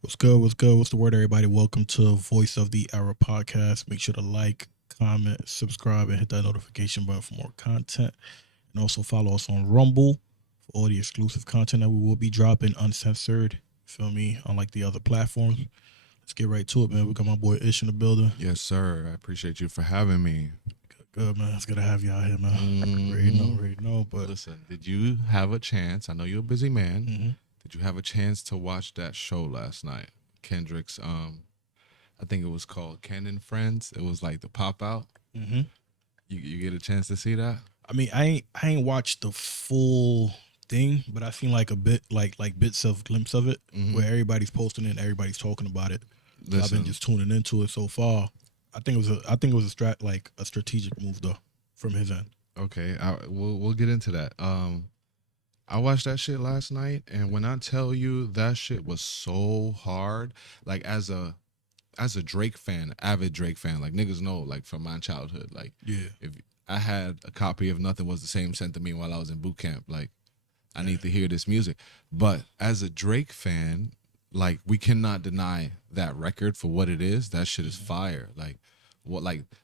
What's good? What's good? What's the word, everybody? Welcome to Voice of the Era podcast. Make sure to like, comment, subscribe, and hit that notification button for more content. And also follow us on Rumble for all the exclusive content that we will be dropping uncensored. Feel me? Unlike the other platforms. Let's get right to it, man. We got my boy Ish in the building. Yes, sir. I appreciate you for having me. Good, man. It's good to have you out here, man. Mhm. Already know. But Listen, did you have a chance? I know you're a busy man. mhm. Did you have a chance to watch that show last night? Kendrick's I think it was called Ken and Friends. It was like the pop out. Mhm. You get a chance to see that? I mean, I ain't watched the full thing, but I seen like a bit, like bits of glimpse of it, Mhm. where everybody's posting it and everybody's talking about it. So I've been Listen, just tuning into it so far. I think it was a strategic move though from his end. okay, we'll get into that. I watched that shit last night, and when I tell you that shit was so hard, like as a Drake fan, avid Drake fan, like niggas know, like from my childhood, like Yeah, if I had a copy of Nothing Was the Same sent to me while I was in boot camp, like I yeah, need to hear this music. But as a Drake fan, like we cannot deny that record for what it is. That shit is fire. Like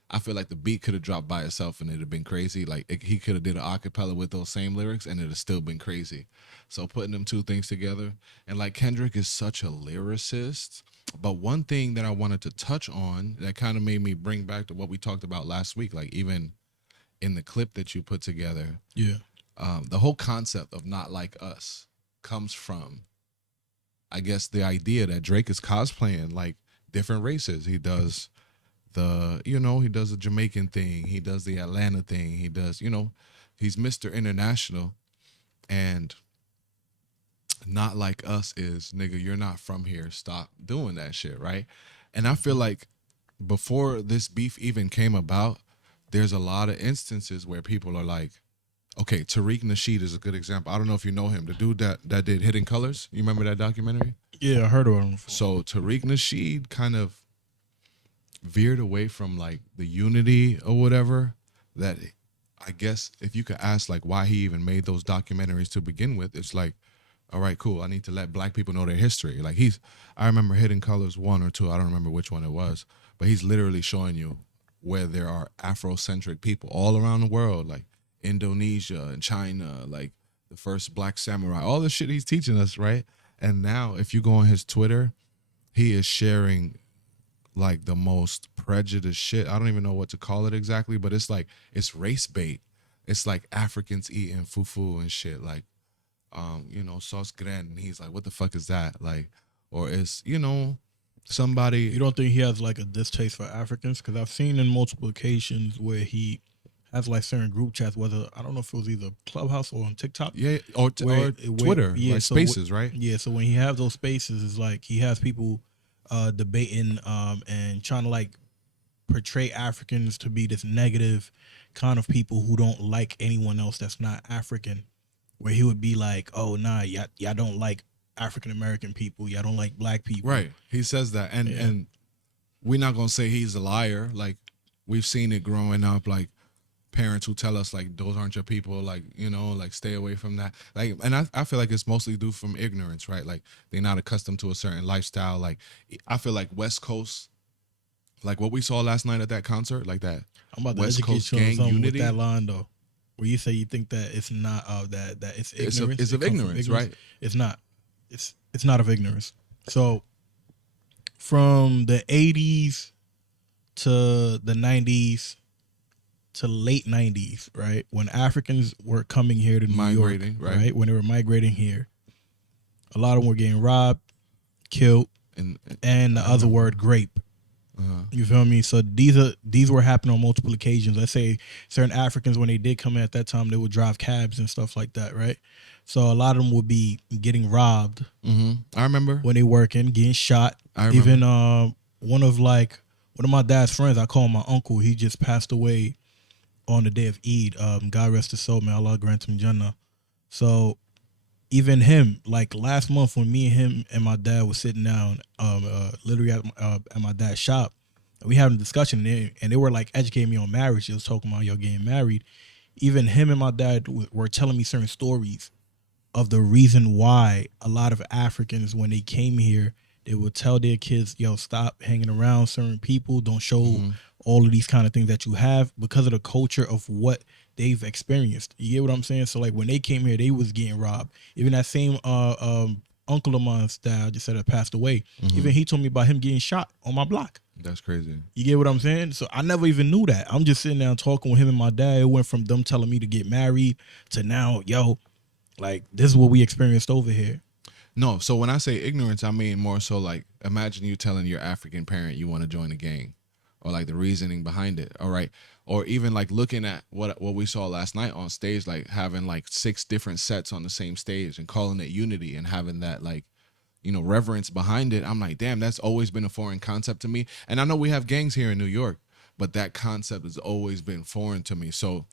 I feel like the beat could have dropped by itself and it'd have been crazy. Like he could have did an acapella with those same lyrics and it'd have still been crazy. So putting them two things together, and like Kendrick is such a lyricist. But one thing that I wanted to touch on that kind of made me bring back to what we talked about last week, like even in the clip that you put together, yeah, the whole concept of not like us comes from, I guess, the idea that Drake is cosplaying like different races. He does he does the Jamaican thing, he does the Atlanta thing, he does, he's Mr. International, and not like us is, nigga, you're not from here, stop doing that shit, right? And I feel like before this beef even came about, there's a lot of instances where people are like, okay, Tariq Nasheed is a good example. I don't know if you know him, the dude that did Hidden Colors. You remember that documentary? yeah. I heard of him before. So Tariq Nasheed kind of veered away from like the unity or whatever. That I guess if you could ask like why he even made those documentaries to begin with, it's like, all right, cool. I need to let black people know their history. Like I remember Hidden Colors 1 or 2. I don't remember which one it was, but he's literally showing you where there are Afrocentric people all around the world, like Indonesia and China, like the first black samurai, all the shit he's teaching us, right? And now if you go on his Twitter, he is sharing like the most prejudiced shit. I don't even know what to call it exactly, but it's like it's race bait. It's like Africans eating fufu and shit, like sauce gran. And he's like, what the fuck is that? Like, or it's, You somebody. don't think he has like a distaste for Africans? Because I've seen in multiple occasions where he has like certain group chats, whether I don't know if it was either Clubhouse or on TikTok, Yeah, or where, Twitter, yeah, like so spaces, right? yeah, so when he have those spaces, it's like he has people debating and trying to like portray Africans to be this negative kind of people who don't like anyone else that's not African. Where he would be like, "Oh nah, y'all don't like African American people, y'all don't like black people." Right. He says that, and Yeah, and we're not gonna say he's a liar. Like we've seen it growing up, like parents who tell us like those aren't your people, like like stay away from that. Like, and I feel like it's mostly due from ignorance, right? Like they're not accustomed to a certain lifestyle. Like I feel like West Coast, like what we saw last night at that concert, like that I'm about to West educate Coast you on gang something with that unity. line though, where you say you think that it's not that it's ignorance. It's It of comes from ignorance, ignorance. right? It's not. It's not of ignorance. So from the 80s to the 90s to late 90s, right? When Africans were coming here to New York, Migrating, right? right? When they were migrating here, a lot of them were getting robbed, killed, And and the I other remember. word grape. Uh, You feel me? So these were happening on multiple occasions. Let's say certain Africans, when they did come in at that time, they would drive cabs and stuff like that, right? So a lot of them would be getting robbed I remember. when they working, getting shot. I remember. Even one of my dad's friends, I call him my uncle. He just passed away on the day of Eid. God rest his soul, may Allah grant him Jannah. So even him, like last month when me and him and my dad was sitting down, literally at my dad's shop, we having a discussion, and they were like educating me on marriage. They was talking about y'all getting married. Even him and my dad were telling me certain stories of the reason why a lot of Africans, when they came here, They would tell their kids, yo, stop hanging around certain people. Don't show all of these kind of things that you have because of the culture of what they've experienced. You get what I'm saying? So like when they came here, they was getting robbed. Even that same uncle of mine that I just said that passed away, even he told me about him getting shot on my block. That's crazy. You get what I'm saying? So I never even knew that. I'm just sitting down talking with him and my dad. It went from them telling me to get married to now, yo, like this is what we experienced over here. No, so when I say ignorance, I mean more so like imagine you telling your African parent you want to join a gang, or like the reasoning behind it. All right. Or even like looking at what we saw last night on stage, like having like 6 different sets on the same stage and calling it unity and having that like, reverence behind it. I'm like, damn, that's always been a foreign concept to me. And I know we have gangs here in New York, but that concept has always been foreign to me. So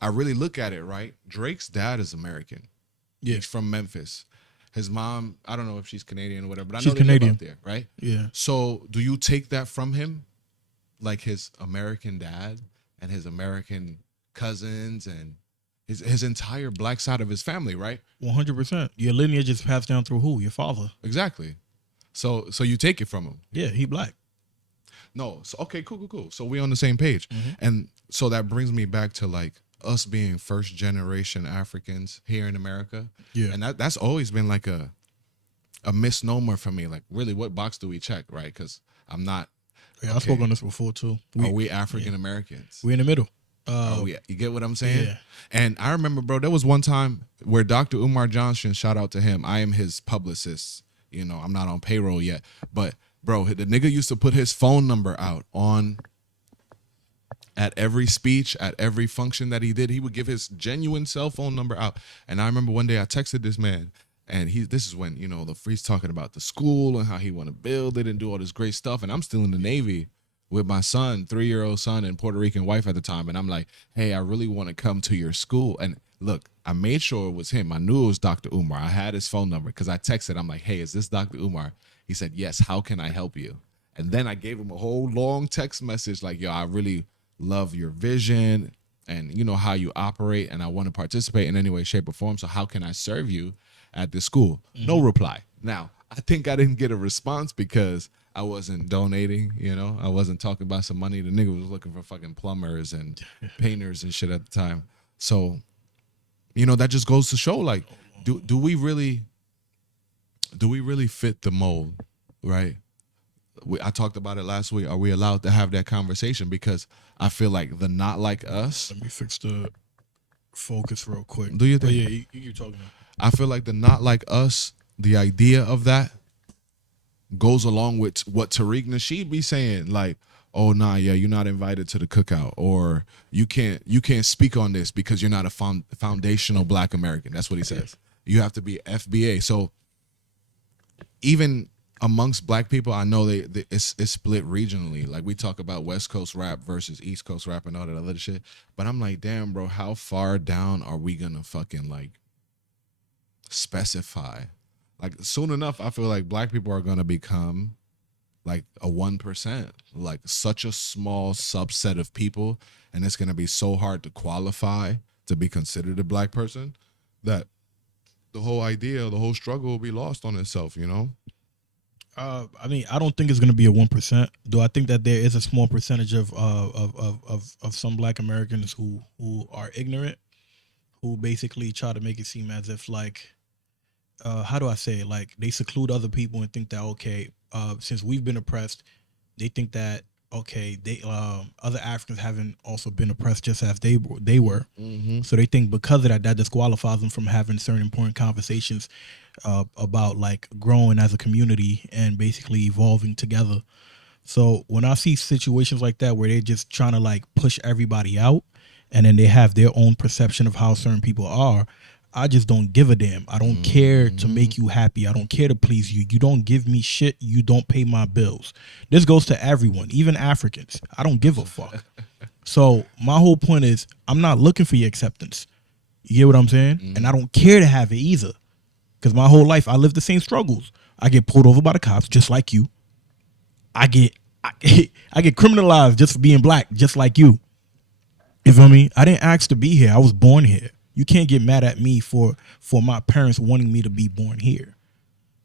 I really look at it, right? Drake's dad is American. Yeah. He's from Memphis. His mom, I don't know if she's Canadian or whatever, but I know She's they live Canadian. out there, right? Yeah. So do you take that from him? Like his American dad and his American cousins and his entire black side of his family, right? 100%. Your lineage is passed down through who? Your father. Exactly. So you take it from him. Yeah, he black. No. So, okay, cool. So we on the same page. And so that brings me back to like us being first generation Africans here in America. Yeah. And that's always been like a misnomer for me. Like, really, what box do we check, right? Because I'm not. Yeah, I spoke on this before too. Are we African Americans? We're in the middle. You get what I'm saying? Yeah. And I remember, bro, there was one time where Dr. Umar Johnson, shout out to him. I am his publicist. I'm not on payroll yet. But, bro, the nigga used to put his phone number out at every speech, at every function that he did. He would give his genuine cell phone number out. And I remember one day I texted this man. And this is when, he's talking about the school and how he want to build it and do all this great stuff. And I'm still in the Navy with my son, 3-year-old son and Puerto Rican wife at the time. And I'm like, hey, I really want to come to your school. And look, I made sure it was him. I knew it was Dr. Umar. I had his phone number because I texted. I'm like, hey, is this Dr. Umar? He said, yes. How can I help you? And then I gave him a whole long text message like, yo, I really love your vision and how you operate. And I want to participate in any way, shape, or form. So how can I serve you at the school? No reply. Now, I think I didn't get a response because I wasn't donating, I wasn't talking about some money. The nigga was looking for fucking plumbers and painters and shit at the time. So, that just goes to show, like, do we really fit the mold, right? I talked about it last week. Are we allowed to have that conversation? Because I feel like the not like us. Let me fix the focus real quick. Do you think? Yeah, you keep talking. I feel like the not like us, the idea of that goes along with what Tariq Nasheed be saying, like, oh nah, yeah, you're not invited to the cookout, or you can't speak on this because you're not a foundational Black American. That's what he says. You have to be FBA. So even amongst Black people, I know it's split regionally. Like we talk about West Coast rap versus East Coast rap and all that other shit. But I'm like, damn, bro, how far down are we gonna fucking like specify? Like soon enough, I feel like Black people are gonna become like a 1%, like such a small subset of people, and it's gonna be so hard to qualify to be considered a Black person that the whole idea, the whole struggle will be lost on itself, I mean, I don't think it's gonna be a 1%. Do I think that there is a small percentage of some Black Americans who are ignorant, who basically try to make it seem as if like, how do I say it? Like they seclude other people and think that okay, since we've been oppressed, they think that okay, they other Africans haven't also been oppressed just as they were. Mm-hmm. So they think because of that disqualifies them from having certain important conversations about like growing as a community and basically evolving together. So when I see situations like that where they're just trying to like push everybody out and then they have their own perception of how certain people are, I just don't give a damn. I don't care to make you happy. I don't care to please you. You don't give me shit. You don't pay my bills. This goes to everyone, even Africans. I don't give a fuck. So my whole point is I'm not looking for your acceptance. You get what I'm saying? And I don't care to have it either. Because my whole life I live the same struggles. I get pulled over by the cops just like you. I get criminalized just for being Black, just like you. You feel me? I didn't ask to be here. I was born here. You can't get mad at me for my parents wanting me to be born here.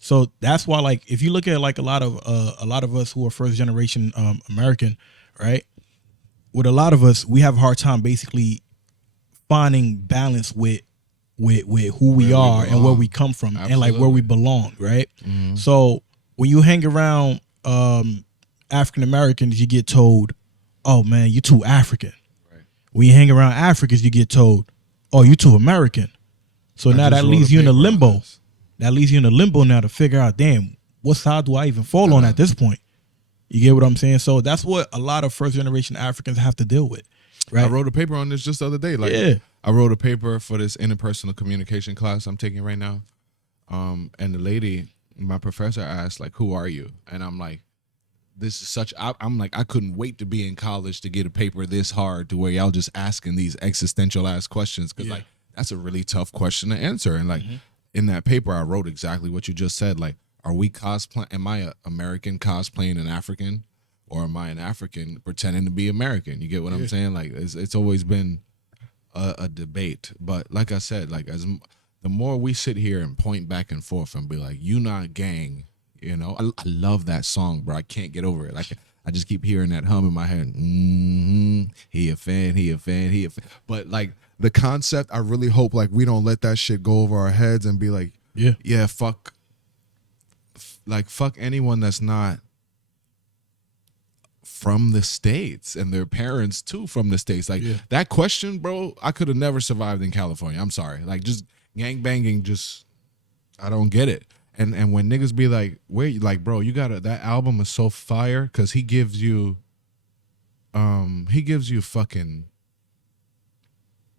So that's why, like, if you look at like a lot of us who are first generation American, right? With a lot of us, we have a hard time basically finding balance with who we Where we are and where belong. we come from and like where Absolutely. we belong, right? Mhm. So when you hang around African Americans, you get told, "Oh man, you too African." Right. When you hang around Africans, you get told, "Oh, you too American." So now just that wrote a leaves you in a paper on limbo. this. That leaves you in a limbo now to figure out, damn, what side do I even fall on at this point? You get what I'm saying? So that's what a lot of first generation Africans have to deal with, right? I wrote a paper on this just the other day. Like, Yeah. I wrote a paper for this interpersonal communication class I'm taking right now. And the lady, my professor asked, like, who are you? And I'm like, this is such, I'm like, I couldn't wait to be in college to get a paper this hard to where y'all just asking these existential ass questions. Cause like, that's a really tough question to answer. And like, in that paper, I wrote exactly what you just said. Like, are we cosplay? Am I an American cosplaying an African, or am I an African pretending to be American? You get what I'm saying? Like, it's always been a debate. But like I said, like the more we sit here and point back and forth and be like, "You not gang," you know. I love that song, bro. I can't get over it. Like, I just keep hearing that hum in my head. He a fan. He a fan. He a fan. But like, the concept, I really hope like we don't let that shit go over our heads and be like, yeah, fuck anyone that's not from the States, and their parents too from the States. Like, that question, bro, I could have never survived in California. I'm sorry. Like, just gang banging, just, I don't get it. And when niggas be like, wait, like, bro, you gotta, that album is so fire because he gives you fucking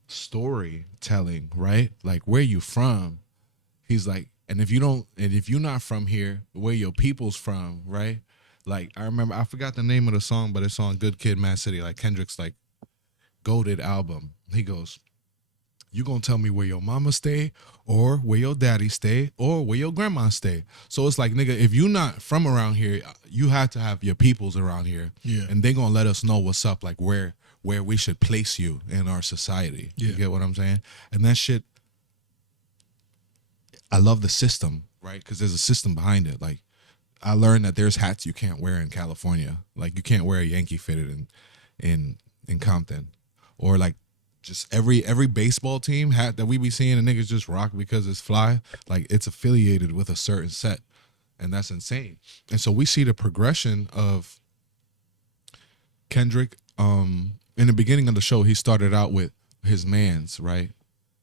storytelling, right? Like, where you from? He's like, and if you're not from here, where your people's from, right? Like, I remember, I forgot the name of the song, but it's on Good Kid, Mad City. Like, Kendrick's like goated album. He goes, you gonna tell me where your mama stay, or where your daddy stay, or where your grandma stay. So it's like, nigga, if you not from around here, you have to have your peoples around here. And they gonna let us know what's up, like where we should place you in our society. You get what I'm saying? And that shit, I love the system, right? Because there's a system behind it. Like, I learned that there's hats you can't wear in California. Like, you can't wear a Yankee fitted in Compton, or like just every baseball team hat that we be seeing and niggas just rock because it's fly. Like, it's affiliated with a certain set, and that's insane. And so we see the progression of Kendrick. In the beginning of the show, he started out with his mans, right?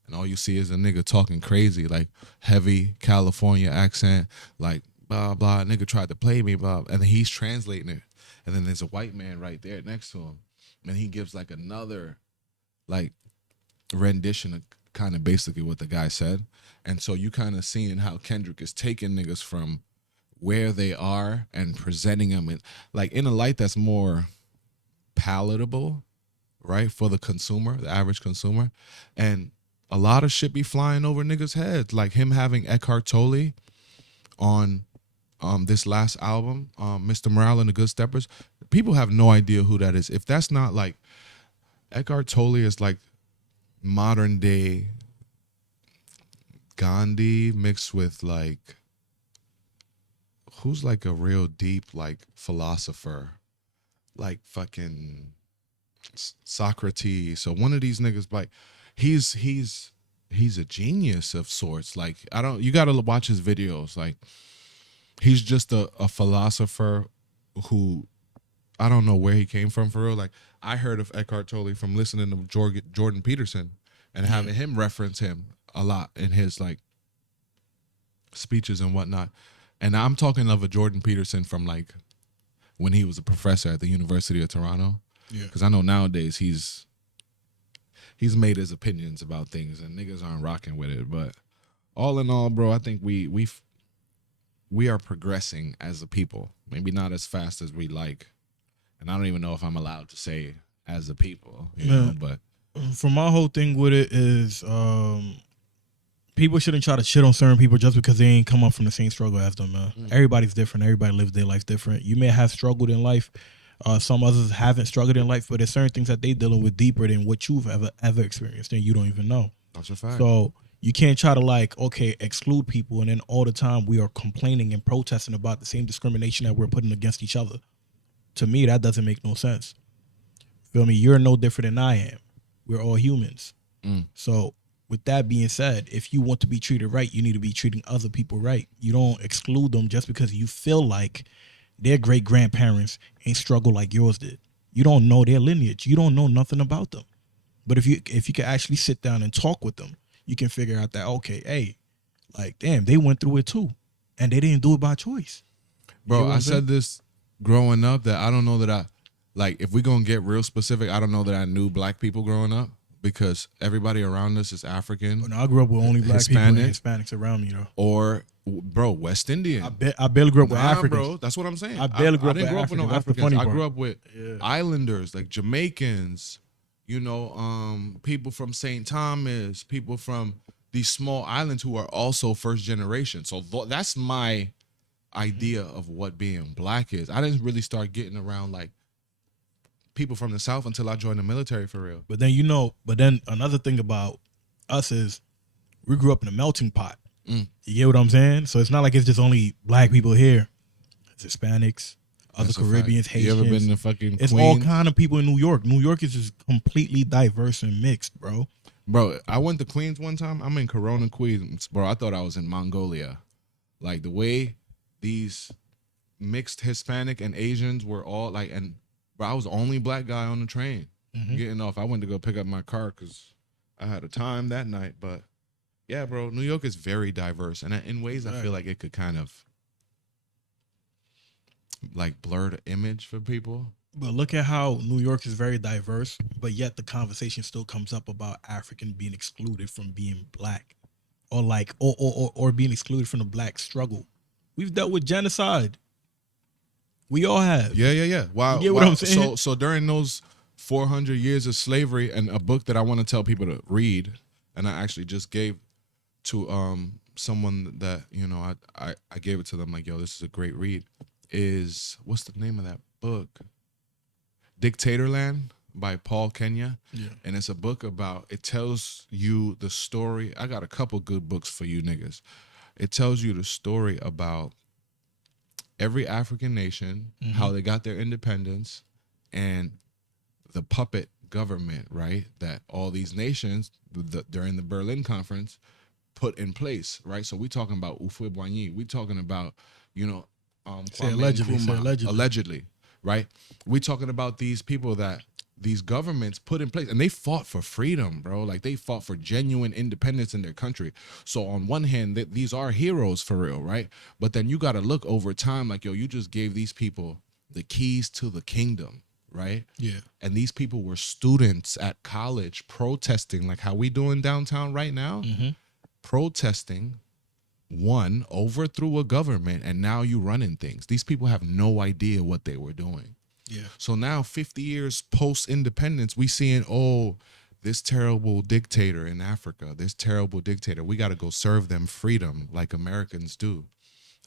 And all you see is a nigga talking crazy, like heavy California accent, like blah, blah. Nigga tried to play me, blah. And then he's translating it. And then there's a white man right there next to him. And he gives like another like rendition of kind of basically what the guy said. And so you kind of seeing how Kendrick is taking niggas from where they are and presenting them in, like, in a light that's more palatable, right, for the consumer, the average consumer. And a lot of shit be flying over niggas' heads, like him having Eckhart Tolle on this last album, Mr. Morale and the Good Steppers. People have no idea who that is. If that's not like, Eckhart Tolle is like modern day Gandhi mixed with like, who's like a real deep like philosopher, like fucking Socrates. So one of these niggas, like, he's a genius of sorts. Like, you gotta watch his videos. Like, he's just a philosopher who, I don't know where he came from for real. Like, I heard of Eckhart Tolle from listening to Jordan Peterson and having him reference him a lot in his like speeches and whatnot. And I'm talking of a Jordan Peterson from like when he was a professor at the University of Toronto. Because I know nowadays he's made his opinions about things and niggas aren't rocking with it. But all in all, bro, I think we are progressing as a people. Maybe not as fast as we like. And I don't even know if I'm allowed to say as a people, you know, but for my whole thing with it is people shouldn't try to shit on certain people just because they ain't come up from the same struggle as them, man. Everybody's different. Everybody lives their life different. You may have struggled in life. Some others haven't struggled in life, but there's certain things that they dealing with deeper than what you've ever experienced and you don't even know. That's a fact. So You can't try to like, okay, exclude people, and then all the time we are complaining and protesting about the same discrimination that we're putting against each other. To me, that doesn't make no sense. Feel me? You're no different than I am. We're all humans. So with that being said, if you want to be treated right, you need to be treating other people right. You don't exclude them just because you feel like their great grandparents ain't struggled like yours did. You don't know their lineage. You don't know nothing about them. But if you can actually sit down and talk with them, you can figure out that, okay, hey, like, damn, they went through it too. And they didn't do it by choice. Bro, I said this growing up that I don't know that I, like, if we're going to get real specific, I don't know that I knew black people growing up because everybody around us is African. No, I grew up with only black people and Hispanics around me, though. Or, bro, West Indian. I barely grew up with Africans. Bro, that's what I'm saying. I barely grew up with I didn't grow up with no Africans. I grew up with islanders, like Jamaicans, you know, people from St. Thomas, people from these small islands who are also first generation. So that's my idea of what being black is. I didn't really start getting around like people from the South until I joined the military for real. But then another thing about us is we grew up in a melting pot. You get what I'm saying? So it's not like it's just only black people here. It's Hispanics, other Caribbeans, Haitians. You ever been to fucking It's Queens? all kind of people in New York. New York is just completely diverse and mixed, bro. Bro, I went to Queens one time. I'm in Corona, Queens. Bro, I thought I was in Mongolia. Like the way these mixed Hispanic and Asians were all like, and bro, I was the only black guy on the train getting off. I went to go pick up my car because I had a time that night. But yeah, bro, New York is very diverse. And in ways, I feel like it could kind of like blur the image for people. But look at how New York is very diverse, but yet the conversation still comes up about African being excluded from being black, or like or being excluded from the black struggle. We've dealt with genocide. We all have. Yeah. Wow. You get what I'm saying? So during those 400 years of slavery, and a book that I want to tell people to read, and I actually just gave to someone that, you know, I gave it to them like, yo, this is a great read, is, what's the name of that book? Dictatorland by Paul Kenya. Yeah. And it's a book about, it tells you the story. I got a couple good books for you niggas. It tells you the story about every African nation, how they got their independence, and the puppet government, right, that all these nations during the Berlin Conference put in place, right? So we're talking about Houphouët-Boigny. We're talking about, you know, allegedly, right? We're talking about these people that these governments put in place, and they fought for freedom, bro. Like they fought for genuine independence in their country. So on one hand, these are heroes for real, right? But then you got to look over time, like, yo, you just gave these people the keys to the kingdom, right? Yeah. And these people were students at college protesting, like how we doing downtown right now, protesting. One, overthrew a government, and now you running things. These people have no idea what they were doing. Yeah. So now 50 years post-independence, we seeing, oh, this terrible dictator in Africa, this terrible dictator, we got to go serve them freedom like Americans do.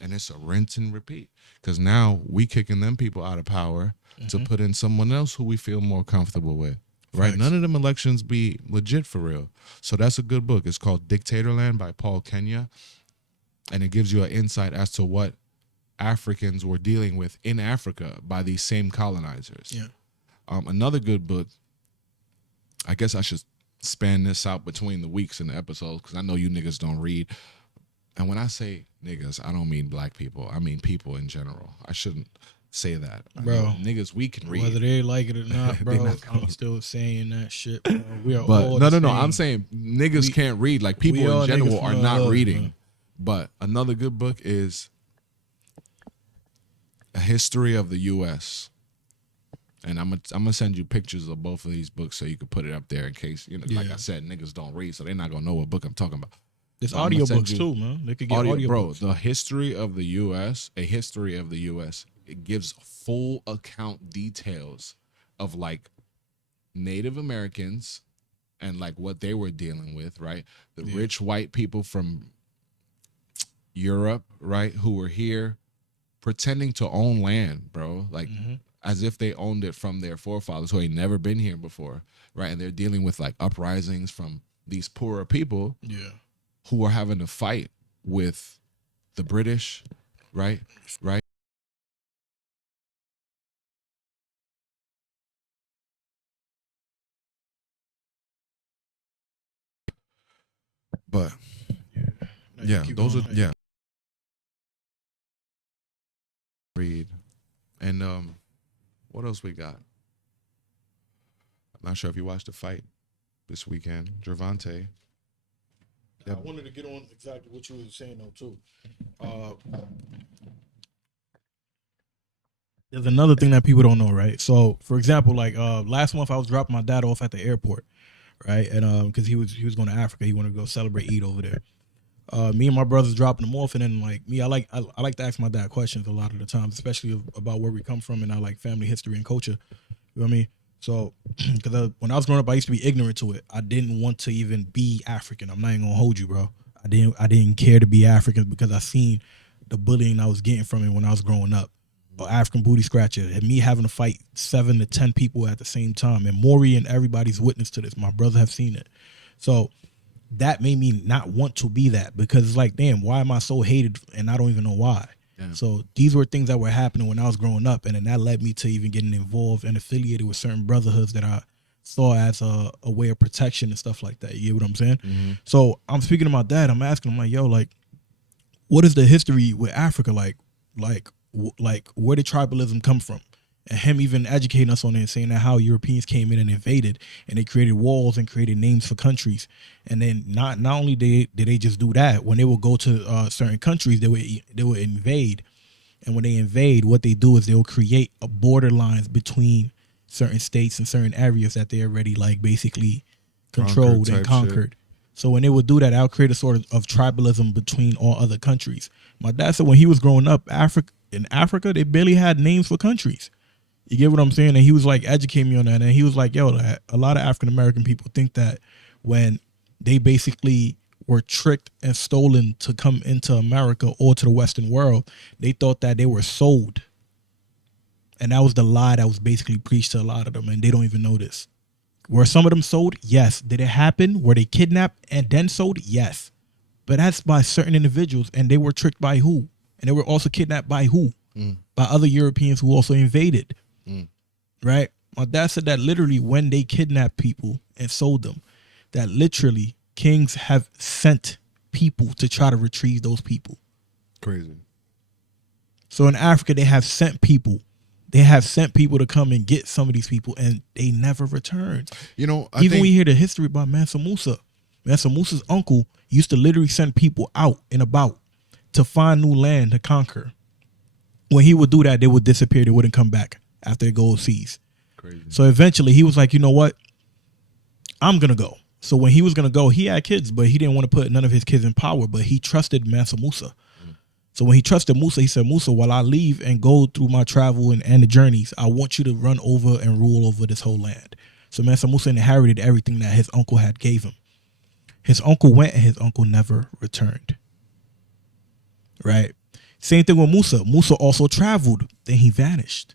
And it's a rinse and repeat, because now we kicking them people out of power to put in someone else who we feel more comfortable with. Right? Facts. None of them elections be legit for real. So that's a good book. It's called Dictatorland by Paul Kenya. And it gives you an insight as to what Africans were dealing with in Africa by these same colonizers. Yeah. Another good book, I guess I should span this out between the weeks and the episodes because I know you niggas don't read. And when I say niggas, I don't mean black people. I mean people in general. I shouldn't say that. Bro, niggas, we can read. Whether they like it or not, bro, I'm still saying that shit, bro. We are but all no. I'm saying niggas can't read. Like people in general are not reading. Man. But another good book is A History of the U.S. And I'm gonna send you pictures of both of these books so you can put it up there in case, you know, like I said, niggas don't read, so they're not gonna know what book I'm talking about. There's audio books too, man. They could get audio bro, books. The History of the U.S., A History of the U.S., it gives full account details of like Native Americans and like what they were dealing with, right? The rich white people from Europe, right, who were here pretending to own land, bro, like as if they owned it from their forefathers who ain't never been here before, right? And they're dealing with like uprisings from these poorer people. Yeah. who are having to fight with the British, right? But yeah, those are read. And what else we got? I'm not sure if you watched the fight this weekend. Gervonta. I wanted to get on exactly what you were saying though too. There's another thing that people don't know, right? So, for example, like last month I was dropping my dad off at the airport, right? And because he was going to Africa, he wanted to go celebrate Eid over there. Me and my brothers dropping him off, and then like me, I like to ask my dad questions a lot of the times, especially about where we come from and our like family history and culture. You know what I mean? So, because when I was growing up, I used to be ignorant to it. I didn't want to even be African. I'm not even gonna hold you, bro. I didn't care to be African because I seen the bullying I was getting from it when I was growing up. African booty scratcher, and me having to fight 7 to 10 people at the same time, and Maury and everybody's witness to this. My brother have seen it, so that made me not want to be that, because it's like, damn, why am I so hated and I don't even know why? Yeah. So these were things that were happening when I was growing up, and then that led me to even getting involved and affiliated with certain brotherhoods that I saw as a way of protection and stuff like that. You get what I'm saying? Mm-hmm. So I'm speaking to my dad. I'm asking him like, yo, like, what is the history with Africa like where did tribalism come from? And him even educating us on it and saying that how Europeans came in and invaded, and they created walls and created names for countries. And then not only did they just do that, when they would go to certain countries, they would invade. And when they invade, what they do is they'll create a borderlines between certain states and certain areas that they already like basically controlled and conquered. Shit. So when they would do that, I'll create a sort of tribalism between all other countries. My dad said when he was growing up, in Africa, they barely had names for countries. You get what I'm saying? And he was like educating me on that. And he was like, yo, a lot of African-American people think that when they basically were tricked and stolen to come into America or to the Western world, they thought that they were sold. And that was the lie that was basically preached to a lot of them. And they don't even know this. Were some of them sold? Yes. Did it happen? Were they kidnapped and then sold? Yes. But that's by certain individuals. And they were tricked by who? And they were also kidnapped by who? By other Europeans who also invaded. Right? My dad said that literally when they kidnapped people and sold them, that literally kings have sent people to try to retrieve those people. Crazy. So in Africa, they have sent people. They have sent people to come and get some of these people, and they never returned. You know, even when you hear the history about Mansa Musa, Mansa Musa's uncle used to literally send people out and about to find new land to conquer. When he would do that, they would disappear. They wouldn't come back after they go overseas. Crazy. So eventually he was like, you know what? I'm going to go. So when he was going to go, he had kids, but he didn't want to put none of his kids in power, but he trusted Mansa Musa. So when he trusted Musa, he said, Musa, while I leave and go through my travel and the journeys, I want you to run over and rule over this whole land. So Mansa Musa inherited everything that his uncle had gave him. His uncle went and his uncle never returned. Right? Same thing with Musa. Musa also traveled, then he vanished.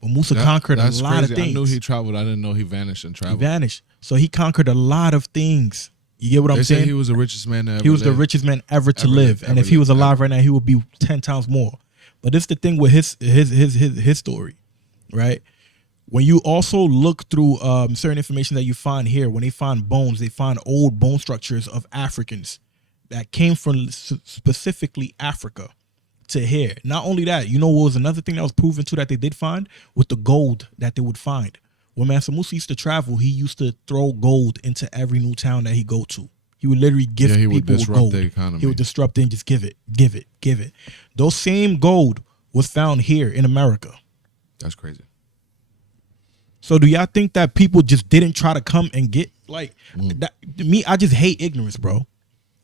But Musa conquered a lot of things. I knew he traveled. I didn't know he vanished and traveled. He vanished. So he conquered a lot of things. You get what I'm saying? He was the richest man ever. He was the richest man ever to live. And if he was alive right now, he would be 10 times more. But this is the thing with his story, right? When you also look through certain information that you find here, when they find bones, they find old bone structures of Africans that came from specifically Africa to here. Not only that, you know what was another thing that was proven too that they did find? With the gold that they would find. When Mansa Musa used to travel, he used to throw gold into every new town that he go to. He would literally give people gold. The economy. He would disrupt it and just give it. Those same gold was found here in America. That's crazy. So do y'all think that people just didn't try to come and get like that? Me, I just hate ignorance, bro.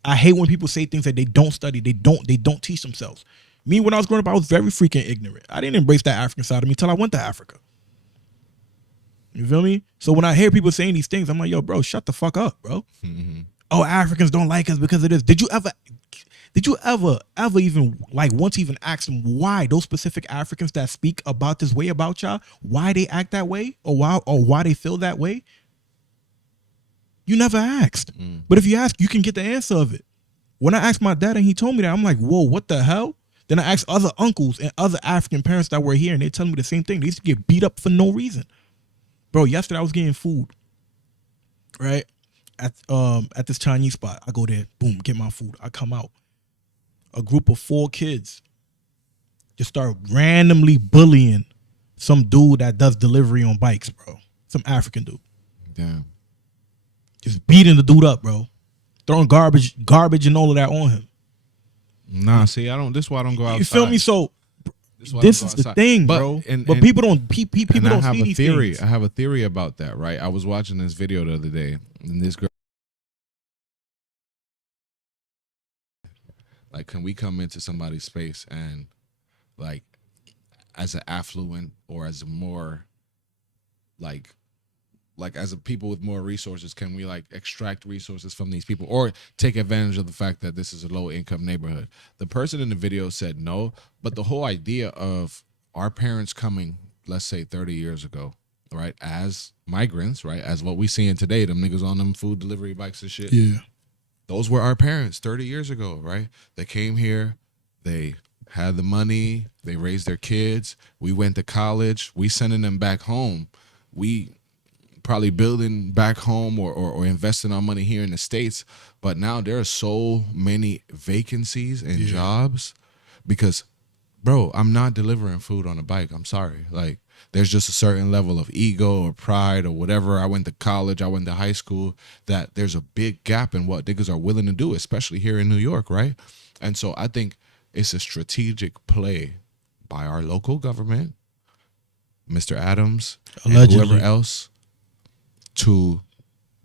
I hate when people say things that they don't study, they don't teach themselves. Me, when I was growing up, I was very freaking ignorant. I didn't embrace that African side of me until I went to Africa. You feel me? So when I hear people saying these things, I'm like, yo, bro, shut the fuck up, bro. Mm-hmm. Oh, Africans don't like us because of this. Did you ever even like once even ask them why those specific Africans that speak about this way about y'all, why they act that way or why they feel that way? You never asked. But if you ask, you can get the answer of it. When I asked my dad and he told me that, I'm like, whoa, what the hell? Then I asked other uncles and other African parents that were here, and they tell me the same thing. They used to get beat up for no reason. Bro, yesterday I was getting food, right? At this Chinese spot. I go there, boom, get my food. I come out. A group of 4 kids just start randomly bullying some dude that does delivery on bikes, bro. Some African dude. Damn. Just beating the dude up, bro. Throwing garbage and all of that on him. Nah, see, I don't. This is why I don't go outside. You feel me? So this is the thing, bro. But people don't. People don't see these things. I have a theory about that, right? I was watching this video the other day, and this girl, like, can we come into somebody's space and, like, as an affluent or as a more, like as a people with more resources, can we like extract resources from these people or take advantage of the fact that this is a low income neighborhood? The person in the video said no, but the whole idea of our parents coming, let's say 30 years ago, right, as migrants, right, as what we seeing today, them niggas on them food delivery bikes and shit. Yeah. Those were our parents 30 years ago, right? They came here, they had the money, they raised their kids, we went to college, we sending them back home. We probably building back home or investing our money here in the States. But now there are so many vacancies and jobs because, bro, I'm not delivering food on a bike. I'm sorry. Like, there's just a certain level of ego or pride or whatever. I went to college, I went to high school, that there's a big gap in what niggas are willing to do, especially here in New York, right? And so I think it's a strategic play by our local government, Mr. Adams, Allegedly. and whoever else, to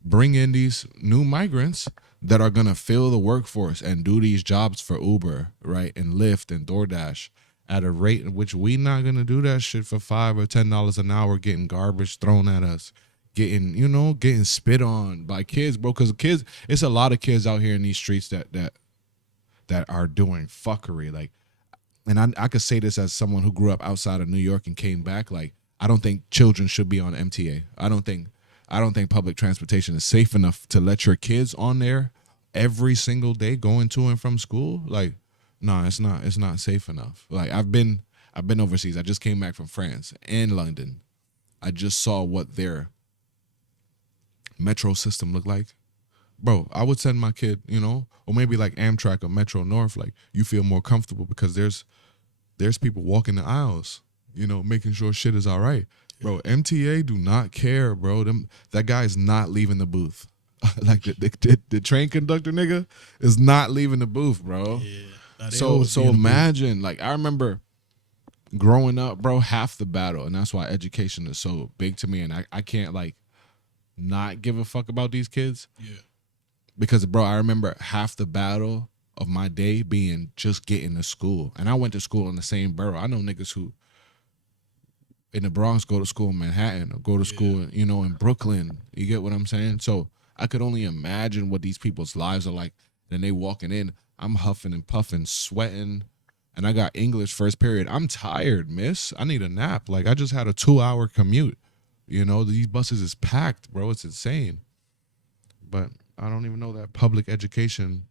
bring in these new migrants that are going to fill the workforce and do these jobs for Uber, right, and Lyft and DoorDash at a rate in which we not going to do that shit for $5 or $10 an hour, getting garbage thrown at us, getting spit on by kids, bro, because kids, it's a lot of kids out here in these streets that are doing fuckery. Like, and I could say this as someone who grew up outside of New York and came back. Like, I don't think children should be on MTA. I don't think public transportation is safe enough to let your kids on there every single day going to and from school. Like, no, it's not safe enough. Like, I've been overseas. I just came back from France and London. I just saw what their metro system looked like. Bro, I would send my kid, or maybe like Amtrak or Metro North. Like, you feel more comfortable because there's people walking the aisles, making sure shit is all right. Bro, MTA do not care, bro. That guy is not leaving the booth. Like the train conductor nigga is not leaving the booth, bro. Yeah. So imagine, like, I remember growing up, bro, half the battle, and that's why education is so big to me, and I can't like not give a fuck about these kids. Yeah. Because, bro, I remember half the battle of my day being just getting to school. And I went to school in the same borough. I know niggas who in the Bronx go to school in Manhattan or go to school, in Brooklyn. You get what I'm saying? So I could only imagine what these people's lives are like. Then they walking in, I'm huffing and puffing, sweating, and I got English first period. I'm tired, miss. I need a nap. Like, I just had a 2-hour commute. These buses is packed, bro. It's insane. But I don't even know that public education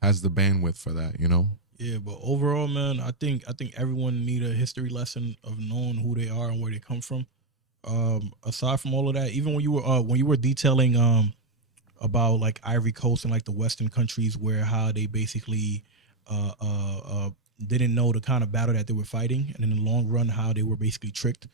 has the bandwidth for that, Yeah, but overall, man, I think everyone need a history lesson of knowing who they are and where they come from. Aside from all of that, even when you were detailing about like Ivory Coast and like the Western countries where how they basically didn't know the kind of battle that they were fighting, and in the long run how they were basically tricked.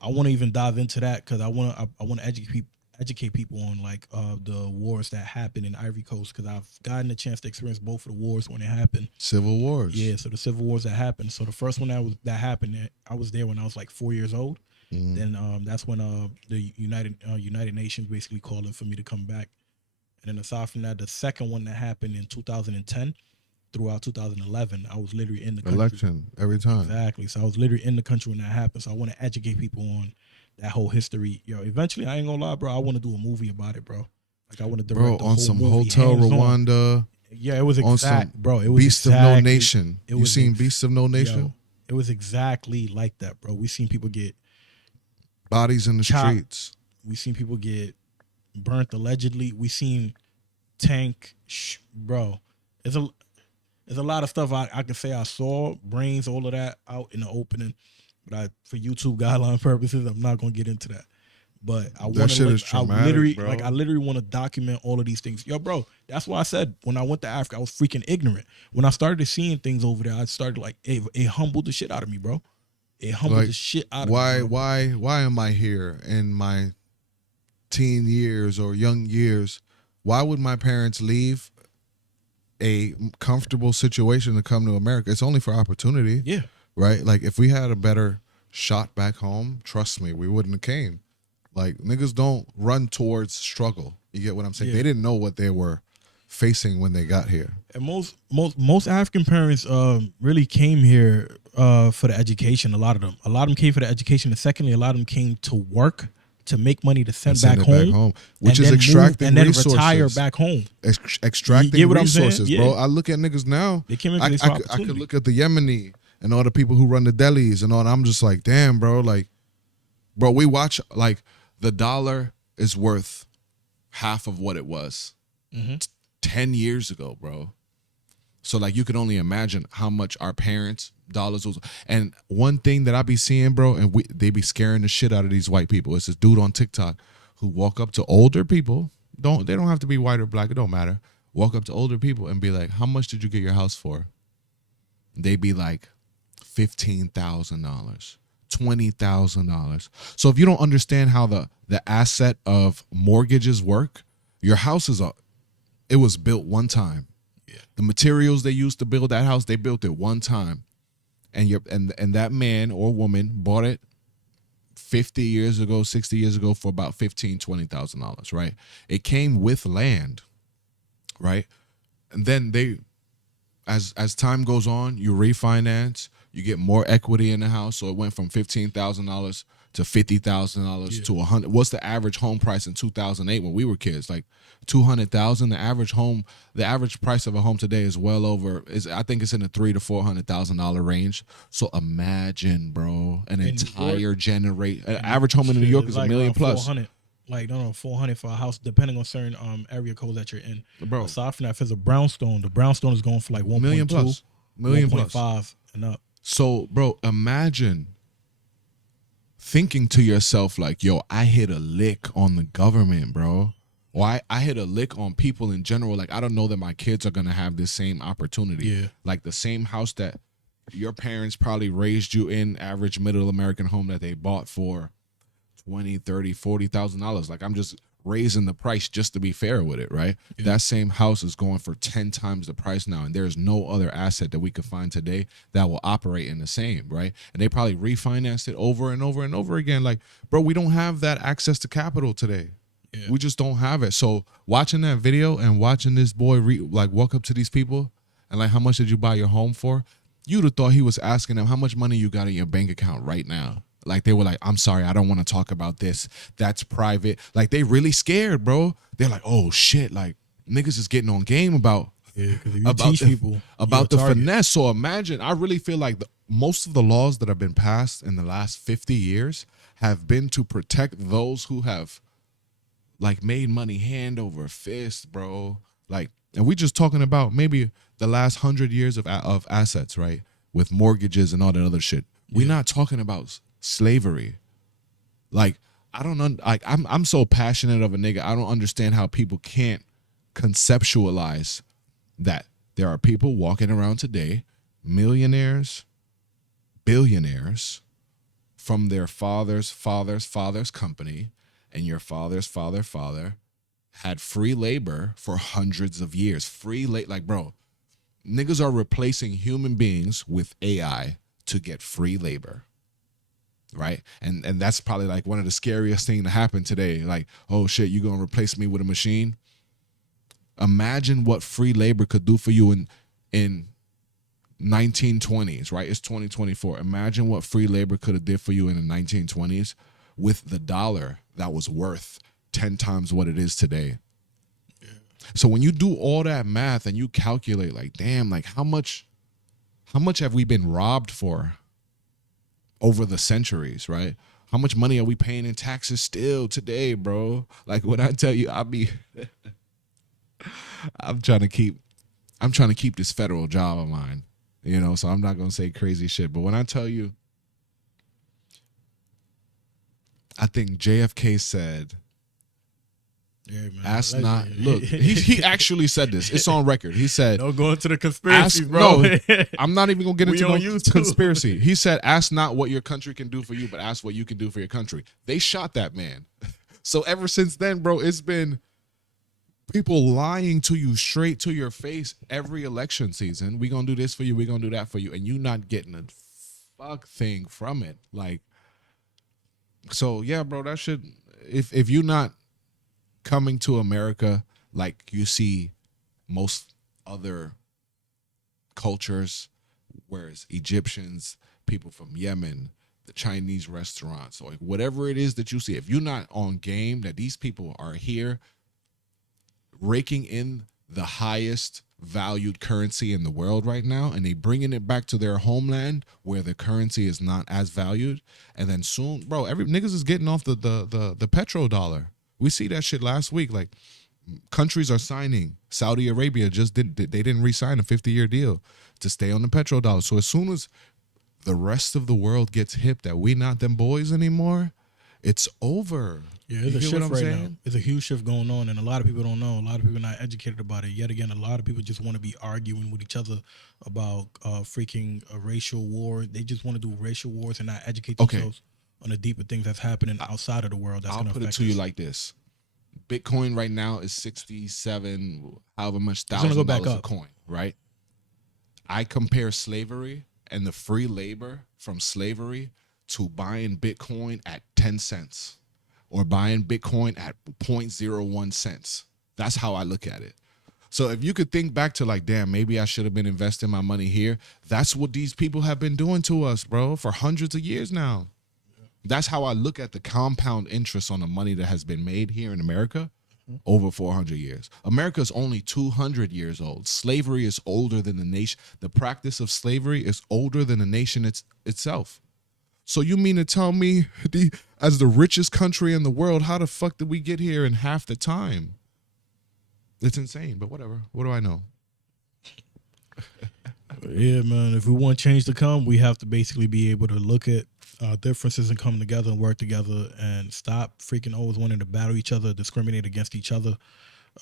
I want to even dive into that because I want to educate people on like the wars that happened in Ivory Coast, because I've gotten a chance to experience both of the wars when it happened. Civil wars. Yeah, so the civil wars that happened. So the first one that happened, I was there when I was like 4 years old. Mm-hmm. Then that's when the United Nations basically called in for me to come back. And then aside from that, the second one that happened in 2010 throughout 2011, I was literally in the country. Election every time. Exactly. So I was literally in the country when that happened. So I want to educate people on that whole history. Eventually, I ain't gonna lie, bro, I want to do a movie about it, bro. Like, I want to direct the on whole some movie, Hotel hands-on. Rwanda. Yeah, it was exact, bro. It was Beast of No Nation. You seen Beast of No Nation? Yo, it was exactly like that, bro. We seen people get bodies in the chopped. streets. We seen people get burnt allegedly. We seen Tank, bro. There's a lot of stuff I can say I saw, brains, all of that out in the opening. But for YouTube guideline purposes, I'm not gonna get into that. But I That want shit to, is I traumatic, bro. literally want to document all of these things. Yo, bro, that's why I said when I went to Africa, I was freaking ignorant. When I started seeing things over there, I started like, it humbled the shit out of me, bro. It humbled Like, the shit out of why, me. Bro. why am I here in my teen years or young years? Why would my parents leave a comfortable situation to come to America? It's only for opportunity. Yeah. Right? Like, if we had a better shot back home, trust me, we wouldn't have came. Like, niggas don't run towards struggle. You get what I'm saying? Yeah. They didn't know what they were facing when they got here. And most African parents really came here for the education. A lot of them came for the education, and secondly, a lot of them came to work, to make money to send back it home, which and is then extracting and then resources. retire back home. Extracting You get what I'm saying? resources, Yeah. bro. I look at niggas now. They came in for I this could opportunity. look at the Yemeni and all the people who run the delis and all. And I'm just like, damn, bro. Like, bro, we watch, like, the dollar is worth half of what it was 10 years ago, bro. So, like, you can only imagine how much our parents' dollars was. And one thing that I be seeing, bro, and they be scaring the shit out of these white people. It's this dude on TikTok who walk up to older people. They don't have to be white or black. It don't matter. Walk up to older people and be like, how much did you get your house for? They be like, $15,000, $20,000. So if you don't understand how the asset of mortgages work, your house it was built one time. Yeah. The materials they used to build that house, they built it one time. And and that man or woman bought it 50 years ago, 60 years ago for about $15,000, $20,000, right? It came with land, right? And then as time goes on, you refinance, you get more equity in the house. So it went from $15,000 to $50,000 to $100,000. What's the average home price in 2008 when we were kids? Like $200,000. The average price of a home today is well over. I think it's in the $300,000 to $400,000 range. So imagine, bro, an entire generation. An average home in New York is like $1 million plus. 400. Like, no, 400 for a house, depending on certain area codes that you're in. Bro, aside from that, if it's a brownstone, the brownstone is going for like 1.2, million plus, million 1.5 and up. So, bro, imagine thinking to yourself like, yo, I hit a lick on the government, bro. Or I hit a lick on people in general. Like, I don't know that my kids are going to have this same opportunity. Yeah. Like the same house that your parents probably raised you in, average middle American home that they bought for $20,000, $30,000, $40,000. Like, I'm just raising the price just to be fair with it, right? Yeah. That same house is going for 10 times the price now, and there's no other asset that we could find today that will operate in the same, right? And they probably refinanced it over and over and over again. Like, bro, we don't have that access to capital today. Yeah. We just don't have it. So watching that video and watching this boy walk up to these people and like, how much did you buy your home for? You'd have thought he was asking them how much money you got in your bank account right now. Like, they were like, I'm sorry, I don't want to talk about this. That's private. Like, they really scared, bro. They're like, oh, shit. Like, niggas is getting on game about the finesse. So imagine, I really feel like most of the laws that have been passed in the last 50 years have been to protect those who have, like, made money hand over fist, bro. Like, and we just talking about maybe the last 100 years of assets, right? With mortgages and all that other shit. Yeah. We're not talking about slavery. Like, I don't know. Like, I'm so passionate of a nigga. I don't understand how people can't conceptualize that there are people walking around today, millionaires, billionaires, from their father's company, and your father's father had free labor for hundreds of years. Like, bro, niggas are replacing human beings with AI to get free labor. Right. And that's probably like one of the scariest things to happen today. Like, oh shit, you gonna replace me with a machine? Imagine what free labor could do for you in 1920s, right? It's 2024. Imagine what free labor could have did for you in the 1920s with the dollar that was worth 10 times what it is today. Yeah. So when you do all that math and you calculate, like, damn, like how much have we been robbed for over the centuries, right? How much money are we paying in taxes still today, bro? Like when I tell you, I'm trying to keep this federal job of mine, you know, so I'm not going to say crazy shit. But when I tell you, I think JFK said, Yeah, man. ask not, look, he actually said this. It's on record. He said, don't go into the conspiracies, bro. No, I'm not even going to get into no YouTube. conspiracy. He said, ask not what your country can do for you, but ask what you can do for your country. They shot that man. So ever since then, bro, it's been people lying to you straight to your face every election season. We gonna do this for you. We gonna do that for you. And you not getting a fuck thing from it. Like, so yeah, bro, that should, if you not coming to America like you see most other cultures, whereas Egyptians, people from Yemen, the Chinese restaurants, or like whatever it is that you see, if you're not on game that these people are here raking in the highest valued currency in the world right now, and they bringing it back to their homeland where the currency is not as valued, and then soon, bro, every niggas is getting off the petrodollar. We see that shit last week. Like, countries are signing. Saudi Arabia they didn't re-sign a 50-year deal to stay on the petrodollar. So as soon as the rest of the world gets hip that we not them boys anymore, it's over. Yeah, there's a shift right now. There's a huge shift going on, and a lot of people don't know. A lot of people are not educated about it. Yet again, a lot of people just want to be arguing with each other about freaking a racial war. They just want to do racial wars and not educate themselves on the deeper things that's happening outside of the world. That's I'll put it to you like this. Bitcoin right now is 67, however much $1,000 a coin, right? I compare slavery and the free labor from slavery to buying Bitcoin at 10 cents or buying Bitcoin at 0.01 cents. That's how I look at it. So if you could think back to like, damn, maybe I should have been investing my money here. That's what these people have been doing to us, bro, for hundreds of years now. That's how I look at the compound interest on the money that has been made here in America over 400 years. America is only 200 years old. Slavery is older than the nation. The practice of slavery is older than the nation itself. So you mean to tell me, as the richest country in the world, how the fuck did we get here in half the time? It's insane, but whatever. What do I know? Yeah, man. If we want change to come, we have to basically be able to look at differences and come together and work together and stop freaking always wanting to battle each other, discriminate against each other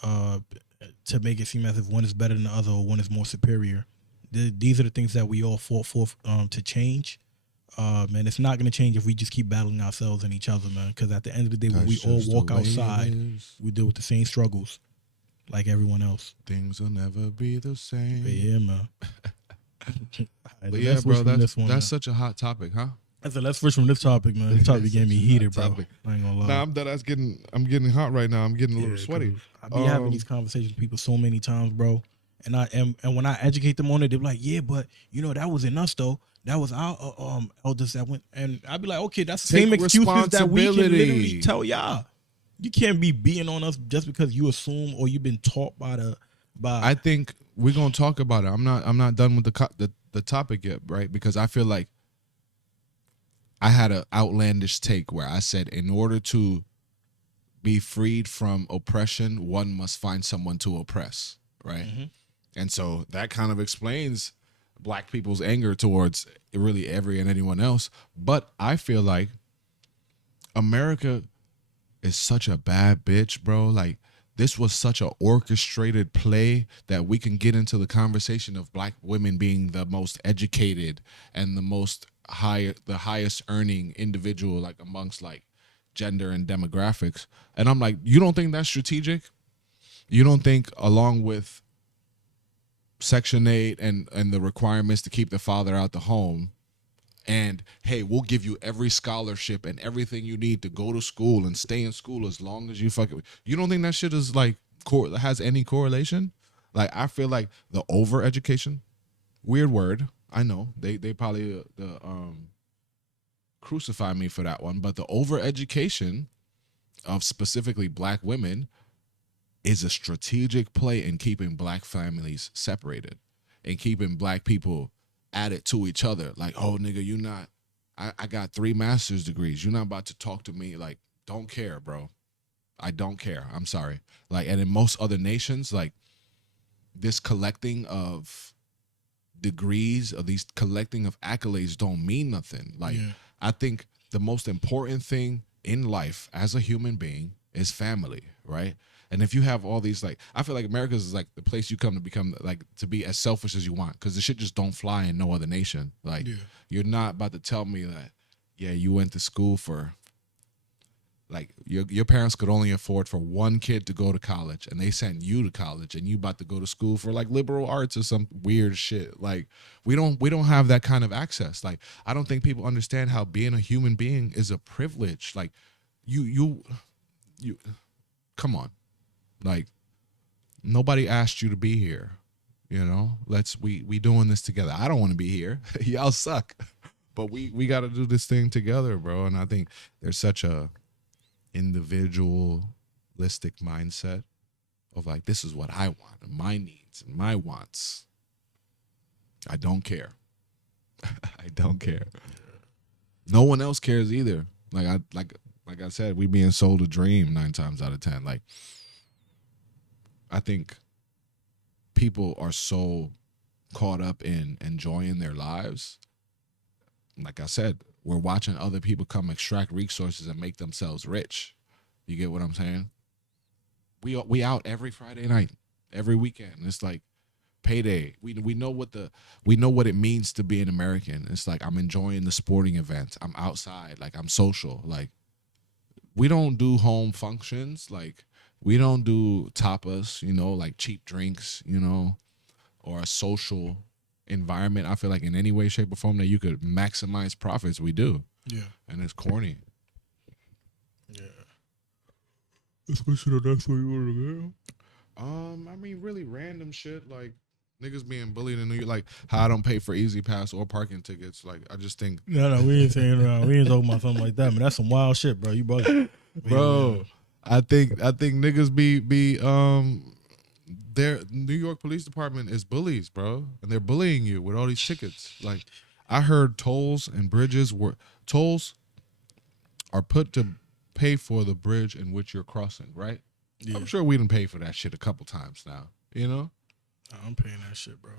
to make it seem as if one is better than the other or one is more superior. These are the things that we all fought for to change. Man, it's not going to change if we just keep battling ourselves and each other, man, because at the end of the day, when we all walk outside, we deal with the same struggles like everyone else. Things will never be the same. But yeah, man. But yeah, bro, that's such a hot topic, huh? I said, let's switch from this topic, man. This topic getting me heated, bro. I ain't gonna lie. Nah, I'm getting hot right now. I'm getting a little sweaty. I be having these conversations with people so many times, bro. And when I educate them on it, they're like, yeah, but you know, that wasn't us though. That was our elders that went. And I'd be like, okay, that's the same excuses that we can literally tell y'all. You can't be beating on us just because you assume or you've been taught by. I think we're gonna talk about it. I'm not done with the topic yet, right? Because I feel like I had an outlandish take where I said, in order to be freed from oppression, one must find someone to oppress, right? Mm-hmm. And so that kind of explains black people's anger towards really every and anyone else. But I feel like America is such a bad bitch, bro. Like, this was such an orchestrated play that we can get into the conversation of black women being the most educated and the highest earning individual, like amongst like gender and demographics. And I'm like, you don't think that's strategic? You don't think, along with Section 8 and the requirements to keep the father out the home, and hey, we'll give you every scholarship and everything you need to go to school and stay in school as long as you fucking, you don't think that shit is like has any correlation? Like, I feel like the over education, weird word, I know they probably crucify me for that one, but the over education of specifically black women is a strategic play in keeping black families separated and keeping black people added to each other. Like, oh nigga, you not I got 3 master's degrees. You're not about to talk to me like, don't care, bro. I don't care. I'm sorry. Like, and in most other nations, like this collecting of degrees or these collecting of accolades don't mean nothing. Like, I think the most important thing in life as a human being is family, right? And if you have all these, like, I feel like America's is like the place you come to become, like, to be as selfish as you want, because the shit just don't fly in no other nation. Like, you're not about to tell me that, yeah, you went to school for, like, your parents could only afford for one kid to go to college, and they sent you to college, and you about to go to school for like liberal arts or some weird shit. Like, we don't have that kind of access. Like, I don't think people understand how being a human being is a privilege. Like, you come on. Like, nobody asked you to be here, you know. We doing this together. I don't want to be here. Y'all suck, but we got to do this thing together, bro. And I think there's such a individualistic mindset of like, this is what I want, and my needs and my wants. I don't care. I don't care. No one else cares either. Like I said, we being sold a dream 9 times out of 10. Like, I think people are so caught up in enjoying their lives. Like I said, we're watching other people come extract resources and make themselves rich. You get what I'm saying? We out every Friday night, every weekend. It's like payday. We know what it means to be an American. It's like, I'm enjoying the sporting events. I'm outside. Like, I'm social. Like, we don't do home functions. Like, we don't do tapas, you know, like cheap drinks, you know, or a social environment. I feel like in any way, shape, or form that you could maximize profits, we do. Yeah. And it's corny. Yeah. Especially that's where you want to go. I mean, really random shit, like niggas being bullied in New York, like how I don't pay for Easy Pass or parking tickets. Like, I just think. No, we ain't saying we ain't talking about something like that, man. That's some wild shit, bro. You bugging. Bro. I think niggas be their New York Police Department is bullies, bro, and they're bullying you with all these tickets. Like, I heard tolls are put to pay for the bridge in which you're crossing, right? Yeah. I'm sure we done paid for that shit a couple times now, you know? I'm paying that shit, bro.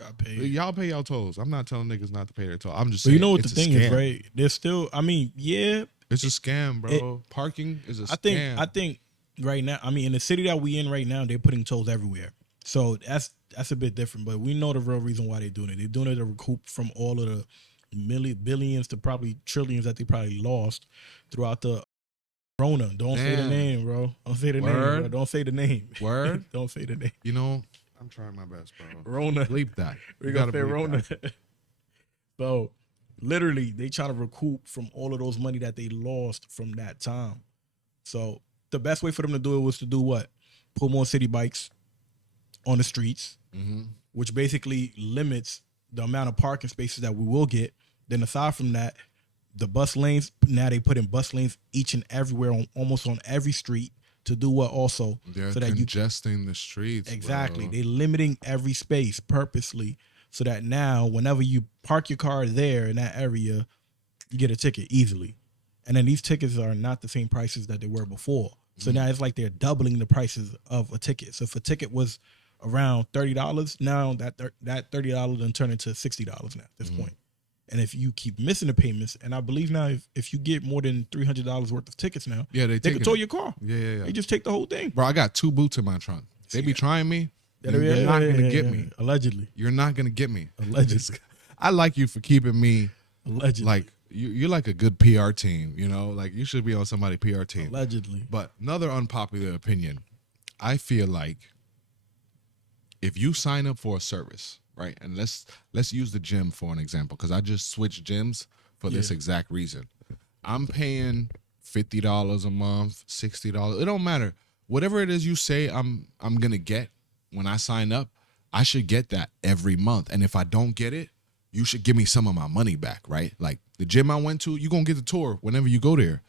I pay. Y'all pay y'all tolls. I'm not telling niggas not to pay their toll. I'm just saying, you know what the thing scam. Is, right? There's still, I mean, yeah. It's a scam, bro. Parking is a scam. I think right now, I mean, in the city that we in right now, they're putting tolls everywhere. So that's a bit different, but we know the real reason why they're doing it. They're doing it to recoup from all of the billions to probably trillions that they probably lost throughout the Rona. Don't say the name, bro. Don't say the name, bro. Don't say the name. Word? Don't say the name. You know, I'm trying my best, bro. Rona. Bleep that. We got to say Rona. So, literally, they try to recoup from all of those money that they lost from that time. So the best way for them to do it was to do what? Put more city bikes on the streets, which basically limits the amount of parking spaces that we will get. Then aside from that, the bus lanes, now they put in bus lanes each and everywhere, almost on every street, to do what also? They're so congesting the streets. Exactly. Bro. They're limiting every space purposely, so that now whenever you park your car there in that area, you get a ticket easily. And then these tickets are not the same prices that they were before. So now it's like they're doubling the prices of a ticket. So if a ticket was around $30, now that $30 then turn into $60 now at this point. And if you keep missing the payments, and I believe now if you get more than $300 worth of tickets now, they can tow your car. Yeah. They just take the whole thing. Bro, I got 2 boots in my trunk. They be trying me. You're not going to get me. Allegedly. You're not going to get me. Allegedly. I like you for keeping me. Allegedly. Like, you're like a good PR team, you know? Like, you should be on somebody's PR team. Allegedly. But another unpopular opinion, I feel like if you sign up for a service, right? And let's use the gym for an example, because I just switched gyms for this exact reason. I'm paying $50 a month, $60. It don't matter. Whatever it is you say I'm going to get when I sign up, I should get that every month. And if I don't get it, you should give me some of my money back, right? Like the gym I went to, you're going to get the tour whenever you go there.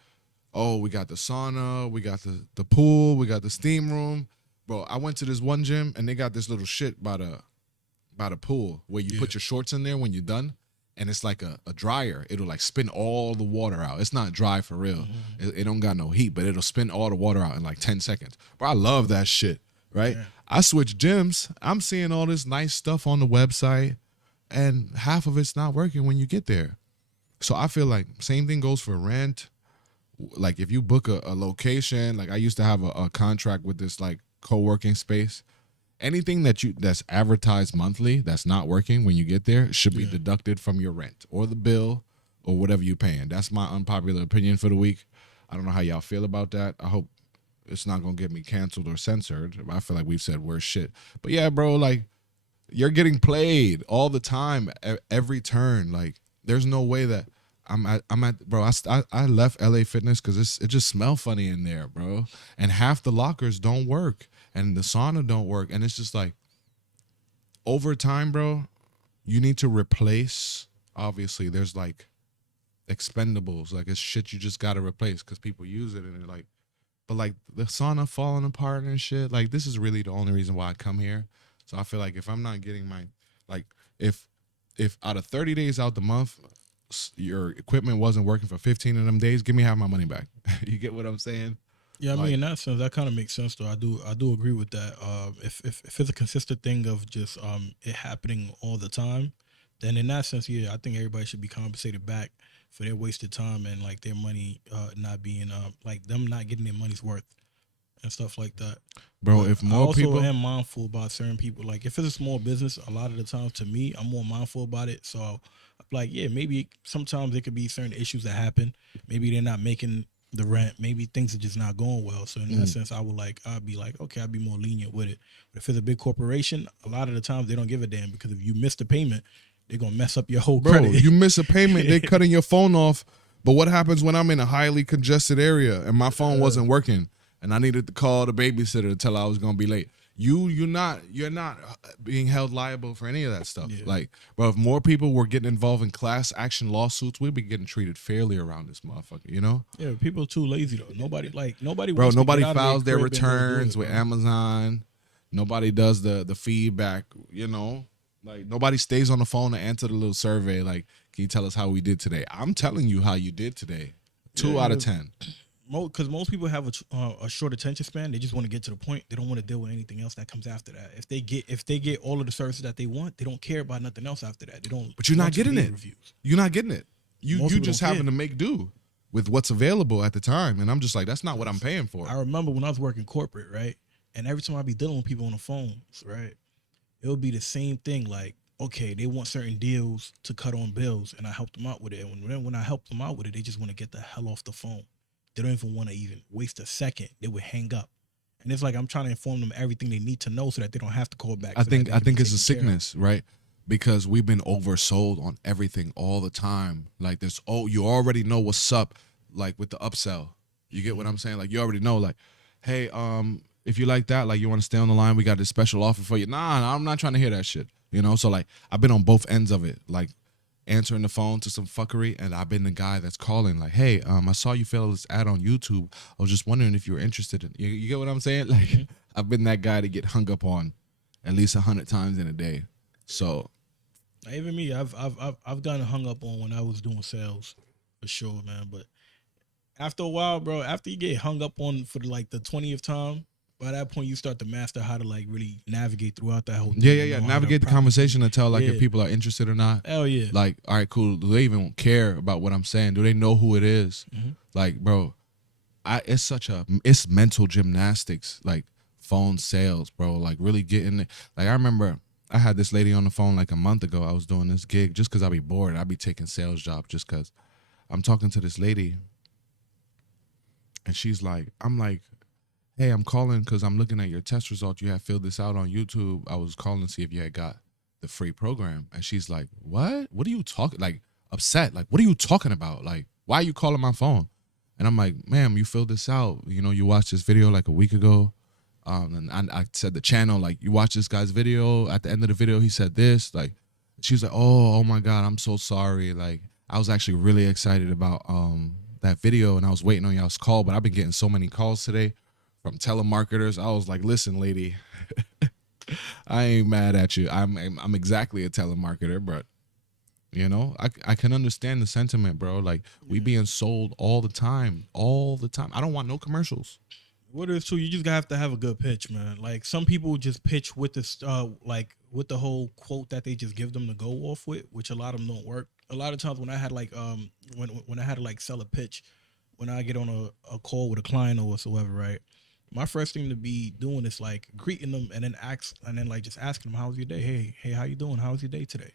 Oh, we got the sauna, we got the pool, we got the steam room. Bro, I went to this one gym and they got this little shit by the pool where you put your shorts in there when you're done. and it's like a dryer. It'll like spin all the water out. It's not dry for real. It don't got no heat, but it'll spin all the water out in like 10 seconds. Bro, I love that shit, right? Yeah. I switch gyms. I'm seeing all this nice stuff on the website, and half of it's not working when you get there. So I feel like same thing goes for rent. Like if you book a location, like I used to have a contract with this like co-working space. Anything that's advertised monthly that's not working when you get there should be deducted from your rent or the bill or whatever you're paying. That's my unpopular opinion for the week. I don't know how y'all feel about that. I hope it's not gonna get me canceled or censored. I feel like we've said worse shit. But yeah, bro, like you're getting played all the time, every turn. Like there's no way that I'm at bro. I left LA Fitness because it just smell funny in there, bro. And half the lockers don't work, and the sauna don't work, and it's just like over time, bro. You need to replace. Obviously, there's like expendables, like it's shit you just gotta replace because people use it, and they're like, but like the sauna falling apart and shit. Like this is really the only reason why I come here. So I feel like if I'm not getting my like if out of 30 days out the month, your equipment wasn't working for 15 of them days, give me half my money back. You get what I'm saying? Yeah, I mean, in that sense, that kind of makes sense, though. I do agree with that. If it's a consistent thing of just it happening all the time, then in that sense, yeah, I think everybody should be compensated back for their wasted time and like their money not being like them not getting their money's worth and stuff like that. Bro, But if I more also people am mindful about certain people. Like if it's a small business, a lot of the times to me, I'm more mindful about it. So like, yeah, maybe sometimes there could be certain issues that happen. Maybe they're not making the rent. Maybe things are just not going well. So in that sense, I'd be like, okay, I'd be more lenient with it. But if it's a big corporation, a lot of the times they don't give a damn because if you miss the payment, they're gonna mess up your whole bro, credit. you miss a payment, they cutting your phone off. But what happens when I'm in a highly congested area and my phone wasn't working and I needed to call the babysitter to tell her I was gonna be late? You're not being held liable for any of that stuff. Yeah. Like, bro, if more people were getting involved in class action lawsuits, we'd be getting treated fairly around this motherfucker, you know? Yeah, people are too lazy though. Nobody Bro, wants nobody to get out files of their crib and go do returns it, with bro. Amazon. Nobody does the feedback, you know? Like, nobody stays on the phone to answer the little survey. Like, can you tell us how we did today? I'm telling you how you did today. 2 out of 10. Because most people have a short attention span. They just want to get to the point. They don't want to deal with anything else that comes after that. If they get all of the services that they want, they don't care about nothing else after that. They don't. But you're not getting it. Reviews. You're not getting it. You people just don't having care. to make do with what's available at the time. And I'm just like, that's not what I'm paying for. I remember when I was working corporate, right? And every time I be dealing with people on the phone, right, it would be the same thing. Like, okay, they want certain deals to cut on bills, and I helped them out with it. And when I helped them out with it, they just want to get the hell off the phone. They don't even want to even waste a second. They would hang up. And it's like I'm trying to inform them everything they need to know so that they don't have to call back. I think it's a sickness, right? Because we've been oversold on everything all the time. Like this, you already know what's up, like with the upsell. You get what I'm saying? Like you already know, like, hey, if you like that, like you want to stay on the line, we got this special offer for you. Nah, I'm not trying to hear that shit. You know, so like I've been on both ends of it, like answering the phone to some fuckery, and I've been the guy that's calling like, hey, I saw you fill this ad on YouTube. I was just wondering if you were interested in. You get what I'm saying? Like I've been that guy to get hung up on at least 100 times in a day. So even me, I've gotten hung up on when I was doing sales for sure, man. But after a while, bro, after you get hung up on for like the 20th time, by that point you start to master how to like really navigate throughout that whole thing. Yeah. Navigate the conversation and tell like if people are interested or not. Hell yeah. Like, all right, cool. Do they even care about what I'm saying? Do they know who it is? Like, bro, it's mental gymnastics, like phone sales, bro. Like really getting it. Like I remember I had this lady on the phone like a month ago. I was doing this gig just because I'd be bored. I'd be taking sales jobs just because I'm talking to this lady and she's like, I'm like, hey, I'm calling because I'm looking at your test results. You have filled this out on YouTube. I was calling to see if you had got the free program. And she's like, what? What are you talking? Like, upset. Like, what are you talking about? Like, why are you calling my phone? And I'm like, ma'am, you filled this out. You know, you watched this video like a week ago. And I said the channel, like, you watched this guy's video. At the end of the video, he said this. Like, she's like, oh my God, I'm so sorry. Like, I was actually really excited about that video, and I was waiting on y'all's call. But I've been getting so many calls today from telemarketers. I was like, listen, lady, I ain't mad at you. I'm exactly a telemarketer, but You know, I can understand the sentiment, bro. Like we being sold all the time, all the time. I don't want no commercials. What is true? You just have to have a good pitch, man. Like some people just pitch with this, like with the whole quote that they just give them to go off with, which a lot of them don't work. A lot of times when I had like, when I had to like sell a pitch, when I get on a call with a client or whatsoever, right? My first thing to be doing is like greeting them and then like just asking them, how's your day? Hey, how you doing? How's your day today?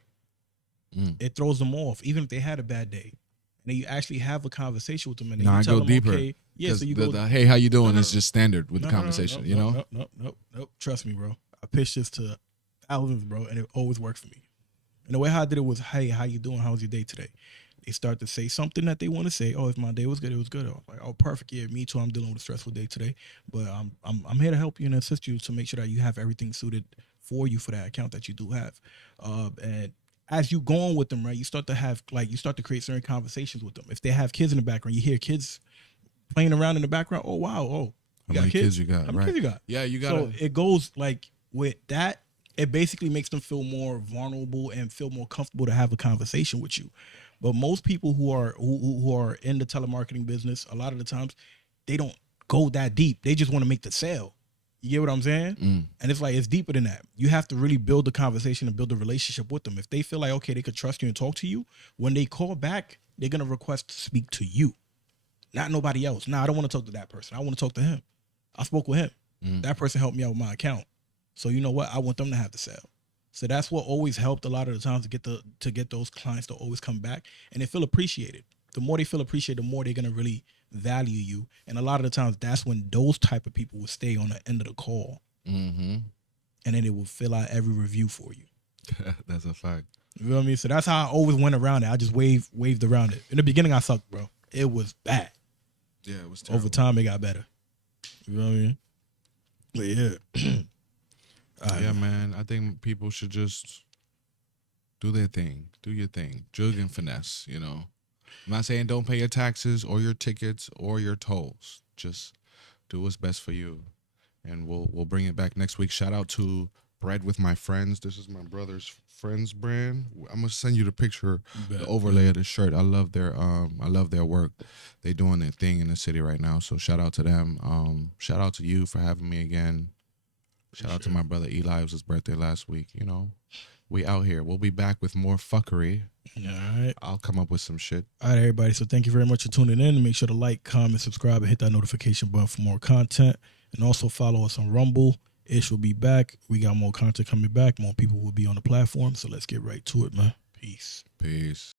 It throws them off, even if they had a bad day. And then you actually have a conversation with them, and then you I tell go them, deeper. okay, yeah. So you go, hey, how you doing? Is just standard with the conversation, you know. Nope. Trust me, bro. I pitched this to thousands, bro, and it always worked for me. And the way how I did it was, hey, how you doing? How was your day today? They start to say something that they want to say. Oh, if my day was good, it was good. I'm like, oh, perfect. Yeah, me too. I'm dealing with a stressful day today, but I'm here to help you and assist you to make sure that you have everything suited for you for that account that you do have. And as you go on with them, right, you start to create certain conversations with them. If they have kids in the background, you hear kids playing around in the background. Oh wow, how many kids you got? How many kids you got? Yeah, you got. So it goes like with that. It basically makes them feel more vulnerable and feel more comfortable to have a conversation with you. But most people who are in the telemarketing business, a lot of the times, they don't go that deep. They just want to make the sale. You get what I'm saying? And it's like, it's deeper than that. You have to really build the conversation and build a relationship with them. If they feel like, okay, they could trust you and talk to you, when they call back, they're going to request to speak to you, not nobody else. Nah, I don't want to talk to that person. I want to talk to him. I spoke with him. That person helped me out with my account. So you know what? I want them to have the sale. So that's what always helped a lot of the times to get those clients to always come back, and they feel appreciated. The more they feel appreciated, the more they're going to really value you. And a lot of the times that's when those type of people will stay on the end of the call. And then they will fill out every review for you. That's a fact. You know what I mean? So that's how I always went around it. I just waved around it. In the beginning, I sucked, bro. It was bad. Yeah, it was terrible. Over time, it got better. You know what I mean? But yeah. Yeah, man. I think people should just do their thing. Do your thing. Jug and finesse, you know. I'm not saying don't pay your taxes or your tickets or your tolls. Just do what's best for you. And we'll bring it back next week. Shout out to Bread with My Friends. This is my brother's friends brand. I'm gonna send you the picture, the overlay of the shirt. I love their work. They doing their thing in the city right now. So shout out to them. Shout out to you for having me again. Shout out to my brother Eli. It was his birthday last week. You know, we out here. We'll be back with more fuckery. All right. I'll come up with some shit. All right, everybody. So thank you very much for tuning in. Make sure to like, comment, subscribe, and hit that notification button for more content. And also follow us on Rumble. Ish will be back. We got more content coming back. More people will be on the platform. So let's get right to it, man. Peace. Peace.